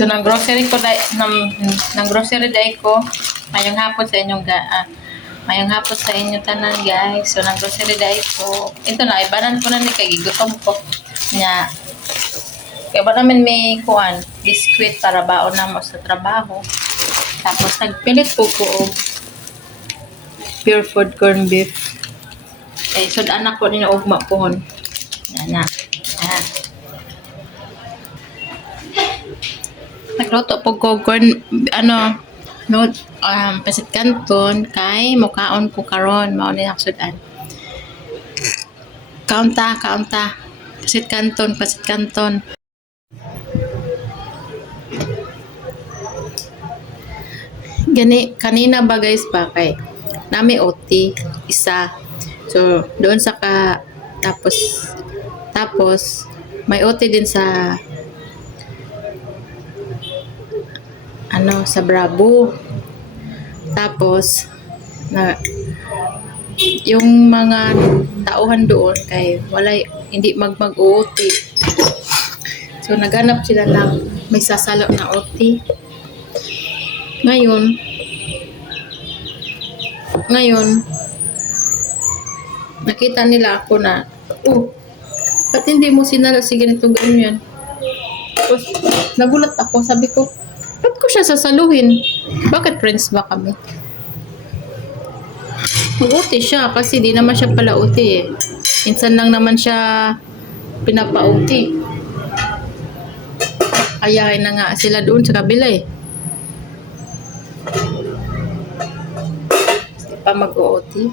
So, ng grocery ko, ng grocery day ko, mayong hapon sa inyong mayong hapon sa inyo tanan, guys. So, ng grocery day ko, ito na, ibanan ko na ni kay gutom ko. Nya, kaya ba namin may kuan, biskwit para baon na mo sa trabaho. Tapos, nagpilit po ko og pure food corn beef. Eh, so, anak ko din og mapuhon. Yan na. Yan. Nagluto po ko corn, pasit kanton kay mukaon ko karon mao ni aksudan. Kaunta. Pasit kanton. Gani kanina ba guys ba kay nami OT isa. So doon sa tapos may OT din sa sa Bravo. Tapos na yung mga tauhan doon kay hindi mag-OT. So naghanap sila ng may sasalo na OT. Ngayon nakita nila ako na ba't hindi mo sinalo si ganito ganyan. Tapos nagulat ako, sabi ko ba't ko siya sasaluhin? Bakit friends ba kami? Mag-OT siya kasi di naman siya pala OT eh. Minsan lang naman siya pinapa-OT. Ayahin na nga sila doon sa kabila eh. Hindi pa mag-OT.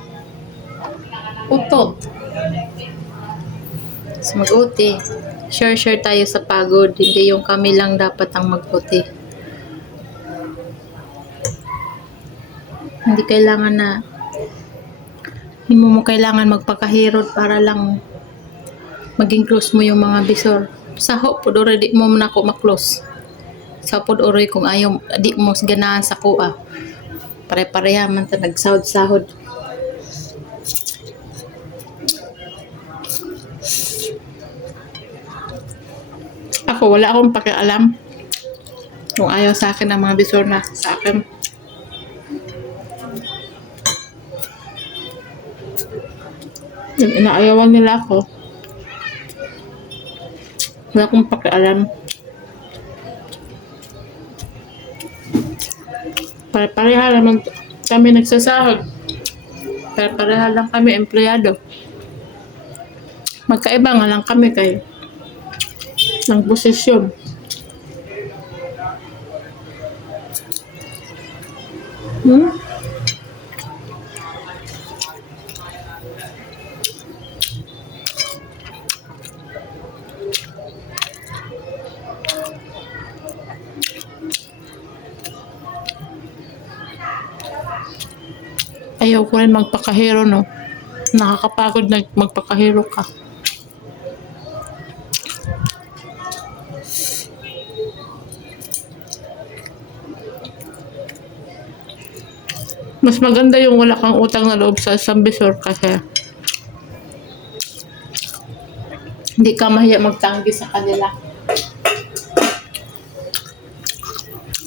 Utot. So mag-OT. Share tayo sa pagod. Hindi yung kami lang dapat ang mag-OT. Hindi mo kailangan magpakahirot para lang maging close mo yung mga bisor. Sa hopod ori di mo na ako maklose. Sa hopod ori kung ayaw di mo ganahan sa kuha. Pare-pareha man ta nagsahod-sahod. Ako wala akong pakialam kung ayaw sa akin ang mga bisor na sa akin. Yung inaayawan nila ako, wala akong pakialam. Pare-pareha lang kami nagsasahod. Pare-pareha lang kami empleyado. Magkaiba nga lang kami kay ng posisyon. Ayaw ko rin magpakahero, no? Nakakapagod na magpakahero ka. Mas maganda yung wala kang utang na loob sa isang bisor kasi hindi ka mahiya magtanggi sa kanila.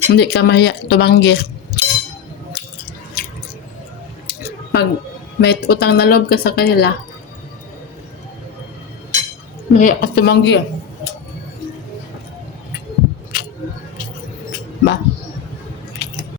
Hindi ka mahiya tumanggi. Pag may utang na loob ka sa kanila, mahiya ka tumanggi. Ba?